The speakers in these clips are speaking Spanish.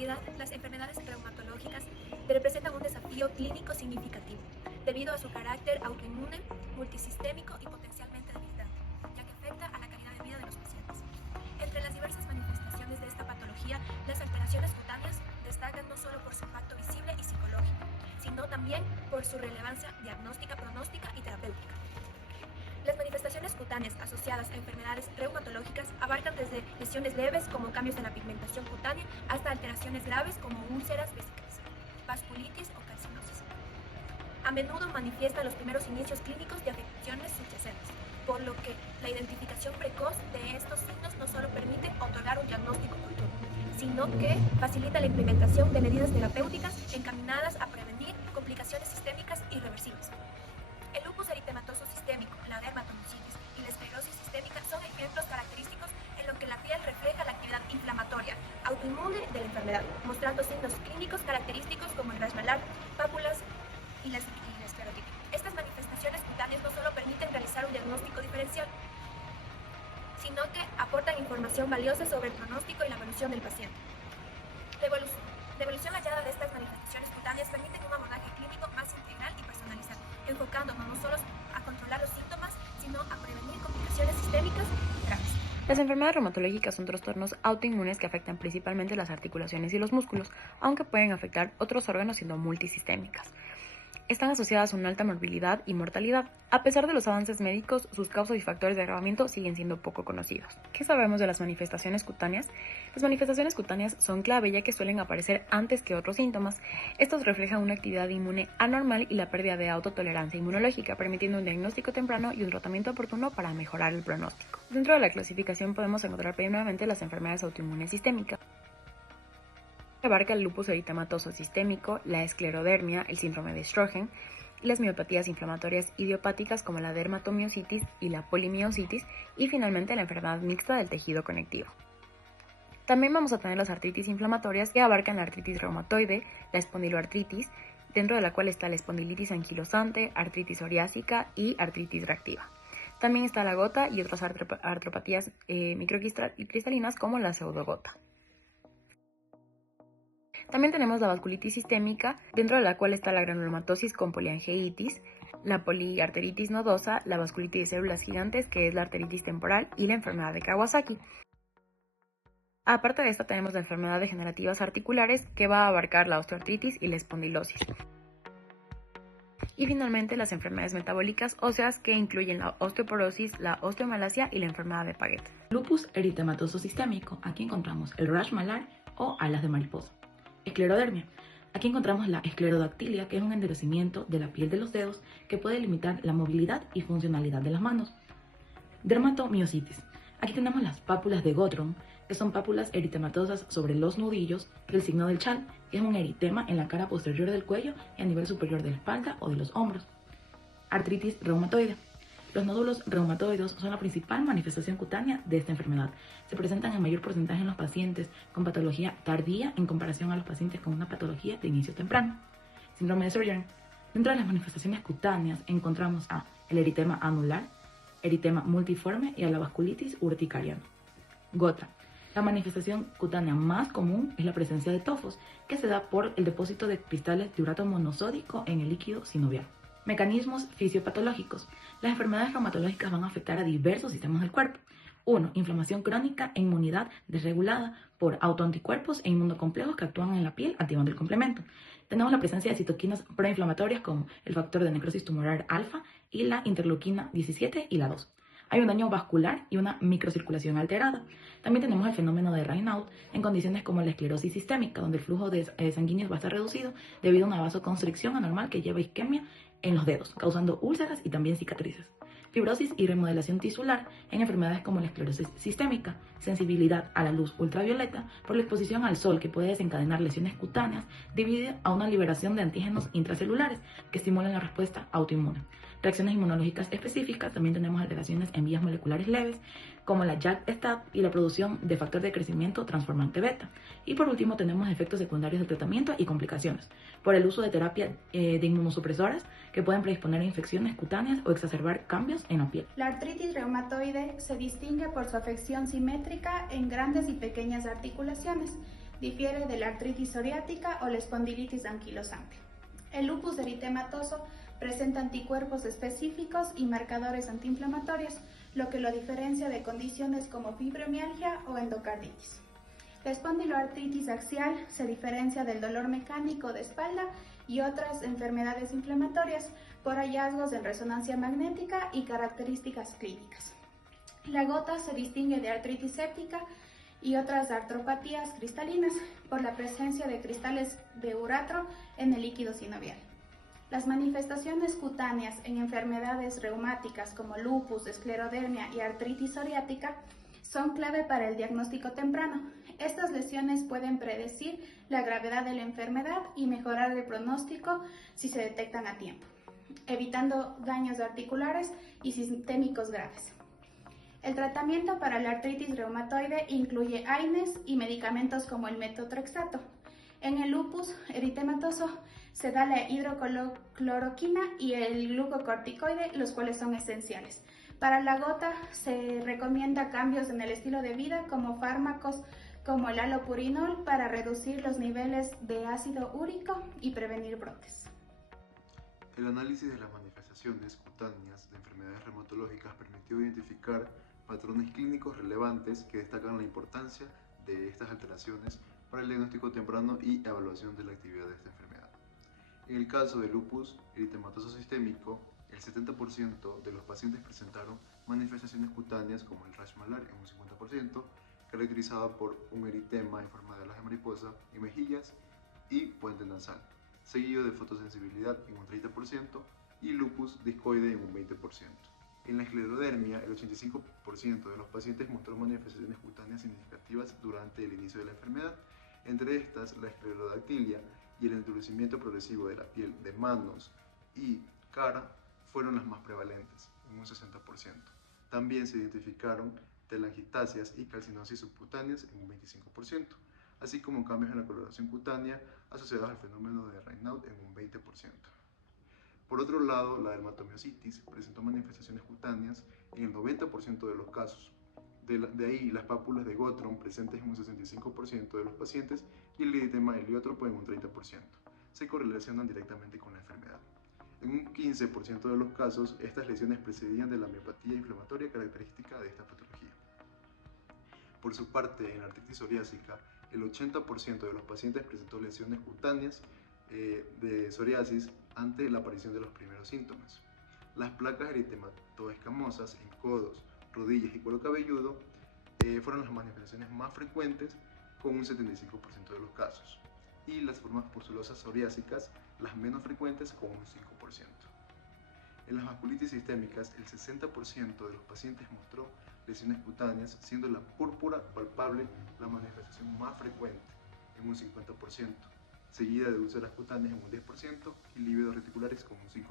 actualidad, las enfermedades reumatológicas representan un desafío clínico significativo, debido a su carácter autoinmune, multisistémico y potencialmente debilitante, ya que afecta a la calidad de vida de los pacientes. Entre las diversas manifestaciones de esta patología, las alteraciones cutáneas destacan no solo por su impacto visible y psicológico, sino también por su relevancia diagnóstica, pronóstica y terapéutica. Las manifestaciones cutáneas asociadas a enfermedades reumatológicas abarcan desde lesiones leves como cambios en la pigmentación cutánea hasta alteraciones graves como úlceras vesícicas, vasculitis o calcinosis. A menudo manifiestan los primeros inicios clínicos de afecciones subyacentes, por lo que la identificación precoz de estos signos no solo permite otorgar un diagnóstico oportuno, sino que facilita la implementación de medidas terapéuticas encaminadas a prevenir complicaciones sistémicas irreversibles. El lupus eritematoso sistémico, la dermatomyositis y la esclerosis sistémica son ejemplos característicos en los que la piel refleja la actividad inflamatoria autoinmune de la enfermedad, mostrando signos clínicos característicos como el rash malar, pápulas y la esclerotitis. Estas manifestaciones cutáneas no solo permiten realizar un diagnóstico diferencial, sino que aportan información valiosa sobre el pronóstico y la evolución del paciente. La evolución hallada de estas manifestaciones cutáneas permite un abordaje clínico más integral y personalizado, enfocándonos no solo a controlar los síntomas, sino a prevenir complicaciones sistémicas graves. Las enfermedades reumatológicas son trastornos autoinmunes que afectan principalmente las articulaciones y los músculos, aunque pueden afectar otros órganos siendo multisistémicas. Están asociadas a una alta morbilidad y mortalidad. A pesar de los avances médicos, sus causas y factores de agravamiento siguen siendo poco conocidos. ¿Qué sabemos de las manifestaciones cutáneas? Las manifestaciones cutáneas son clave ya que suelen aparecer antes que otros síntomas. Estos reflejan una actividad inmune anormal y la pérdida de autotolerancia inmunológica, permitiendo un diagnóstico temprano y un tratamiento oportuno para mejorar el pronóstico. Dentro de la clasificación podemos encontrar primeramente las enfermedades autoinmunes sistémicas. Abarca el lupus eritematoso sistémico, la esclerodermia, el síndrome de Sjögren, y las miopatías inflamatorias idiopáticas como la dermatomiositis y la polimiositis, y finalmente la enfermedad mixta del tejido conectivo. También vamos a tener las artritis inflamatorias que abarcan la artritis reumatoide, la espondiloartritis, dentro de la cual está la espondilitis anquilosante, artritis psoriásica y artritis reactiva. También está la gota y otras artropatías microcristalinas como la pseudogota. También tenemos la vasculitis sistémica, dentro de la cual está la granulomatosis con poliangeitis, la poliarteritis nodosa, la vasculitis de células gigantes, que es la arteritis temporal, y la enfermedad de Kawasaki. Aparte de esta tenemos las enfermedades degenerativas articulares, que va a abarcar la osteoartritis y la espondilosis. Y finalmente las enfermedades metabólicas óseas, que incluyen la osteoporosis, la osteomalacia y la enfermedad de Paget. Lupus eritematoso sistémico. Aquí encontramos el rash malar o alas de mariposa. Esclerodermia. Aquí encontramos la esclerodactilia, que es un endurecimiento de la piel de los dedos que puede limitar la movilidad y funcionalidad de las manos. Dermatomiositis. Aquí tenemos las pápulas de Gottron, que son pápulas eritematosas sobre los nudillos del signo del chal, que es un eritema en la cara posterior del cuello y a nivel superior de la espalda o de los hombros. Artritis reumatoide. Los nódulos reumatoides son la principal manifestación cutánea de esta enfermedad. Se presentan en mayor porcentaje en los pacientes con patología tardía en comparación a los pacientes con una patología de inicio temprano. Síndrome de Sjögren. Dentro de las manifestaciones cutáneas encontramos a el eritema anular, eritema multiforme y a la vasculitis urticariana. Gota. La manifestación cutánea más común es la presencia de tofos, que se da por el depósito de cristales de urato monosódico en el líquido sinovial. Mecanismos fisiopatológicos. Las enfermedades reumatológicas van a afectar a diversos sistemas del cuerpo. 1. Inflamación crónica e inmunidad desregulada por autoanticuerpos e inmunocomplejos que actúan en la piel activando el complemento. Tenemos la presencia de citoquinas proinflamatorias como el factor de necrosis tumoral alfa y la interleuquina 17 y la 2. Hay un daño vascular y una microcirculación alterada. También tenemos el fenómeno de Raynaud en condiciones como la esclerosis sistémica, donde el flujo sanguíneo va a estar reducido debido a una vasoconstricción anormal que lleva isquemia en los dedos, causando úlceras y también cicatrices. Fibrosis y remodelación tisular en enfermedades como la esclerosis sistémica, sensibilidad a la luz ultravioleta por la exposición al sol que puede desencadenar lesiones cutáneas debido a una liberación de antígenos intracelulares que estimulan la respuesta autoinmune. Reacciones inmunológicas específicas, también tenemos alteraciones en vías moleculares leves como la JAK-STAT y la producción de factor de crecimiento transformante beta. Y por último tenemos efectos secundarios del tratamiento y complicaciones por el uso de terapia de inmunosupresoras que pueden predisponer a infecciones cutáneas o exacerbar cambios en la piel. La artritis reumatoide se distingue por su afección simétrica en grandes y pequeñas articulaciones, Difiere de la artritis psoriática o la espondilitis anquilosante. El lupus eritematoso presenta anticuerpos específicos y marcadores antiinflamatorios, lo que lo diferencia de condiciones como fibromialgia o endocarditis. La espondiloartritis axial se diferencia del dolor mecánico de espalda y otras enfermedades inflamatorias por hallazgos en resonancia magnética y características clínicas. La gota se distingue de artritis séptica y otras artropatías cristalinas por la presencia de cristales de uratro en el líquido sinovial. Las manifestaciones cutáneas en enfermedades reumáticas como lupus, esclerodermia y artritis psoriática son clave para el diagnóstico temprano. Estas lesiones pueden predecir la gravedad de la enfermedad y mejorar el pronóstico si se detectan a tiempo, evitando daños articulares y sistémicos graves. El tratamiento para la artritis reumatoide incluye AINES y medicamentos como el metotrexato. En el lupus eritematoso se da la hidrocloroquina y el glucocorticoide, los cuales son esenciales. Para la gota se recomienda cambios en el estilo de vida como fármacos como el allopurinol para reducir los niveles de ácido úrico y prevenir brotes. El análisis de las manifestaciones cutáneas de enfermedades reumatológicas permitió identificar patrones clínicos relevantes que destacan la importancia de estas alteraciones para el diagnóstico temprano y evaluación de la actividad de esta enfermedad. En el caso del lupus eritematoso sistémico, el 70% de los pacientes presentaron manifestaciones cutáneas como el rash malar en un 50%, caracterizado por un eritema en forma de alas de mariposa en mejillas y puente nasal, seguido de fotosensibilidad en un 30% y lupus discoide en un 20%. En la esclerodermia, el 85% de los pacientes mostró manifestaciones cutáneas significativas durante el inicio de la enfermedad. Entre estas, la esclerodactilia y el endurecimiento progresivo de la piel de manos y cara fueron las más prevalentes, en un 60%. También se identificaron telangiectasias y calcinosis subcutáneas en un 25%, así como cambios en la coloración cutánea asociados al fenómeno de Raynaud en un 20%. Por otro lado, la dermatomiositis presentó manifestaciones cutáneas en el 90% de los casos. De ahí, las pápulas de Gottron presentes en un 65% de los pacientes y el eritema heliotropo en un 30%. Se correlacionan directamente con la enfermedad. En un 15% de los casos, estas lesiones precedían de la miopatía inflamatoria característica de esta patología. Por su parte, en la artritis psoriásica, el 80% de los pacientes presentó lesiones cutáneas de psoriasis ante la aparición de los primeros síntomas. Las placas eritematoescamosas en codos, rodillas y cuero cabelludo fueron las manifestaciones más frecuentes con un 75% de los casos, y las formas pustulosas psoriásicas las menos frecuentes con un 5%. En las vasculitis sistémicas, el 60% de los pacientes mostró lesiones cutáneas, siendo la púrpura palpable la manifestación más frecuente en un 50%, seguida de úlceras cutáneas en un 10% y lívidos reticulares con un 5%.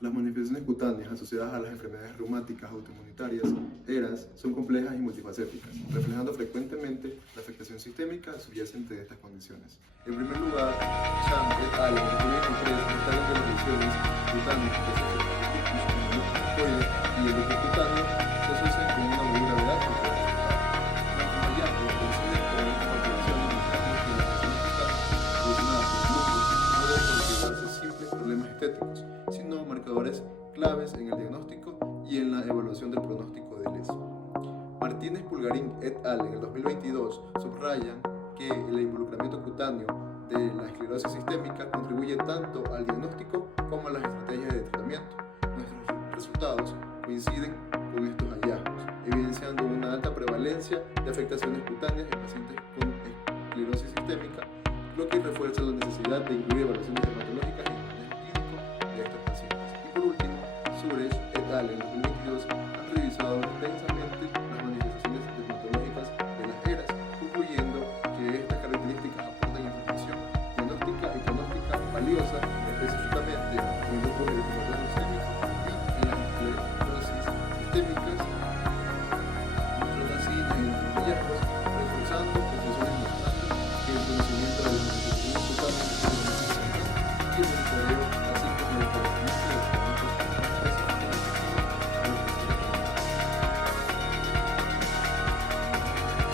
Las manifestaciones cutáneas asociadas a las enfermedades reumáticas autoinmunitarias, ERAS, son complejas y multifacéticas, reflejando frecuentemente la afectación sistémica subyacente de estas condiciones. En primer lugar, Chan et al. En 2023 destacan que las lesiones cutáneas presentes en el lupus, como el lupus discoide y el lupus cutáneo se asocian con una mayor gravedad que puede afectar. Los hallazgos coinciden con estas observaciones mostrando que las lesiones cutáneas relacionadas con el lupus no deben considerarse simples problemas estéticos, sino marcadores claves en el diagnóstico y en la evaluación del pronóstico del ESO. Martínez Pulgarín et al. En el 2022 subrayan que el involucramiento cutáneo de la esclerosis sistémica contribuye tanto al diagnóstico como a las estrategias de tratamiento. Nuestros resultados coinciden con estos hallazgos, evidenciando una alta prevalencia de afectaciones cutáneas en pacientes con esclerosis sistémica, lo que refuerza la necesidad de incluir evaluaciones dermatológicas en el manejo clínico de estos pacientes. Y por último, Suresh et al. En 2021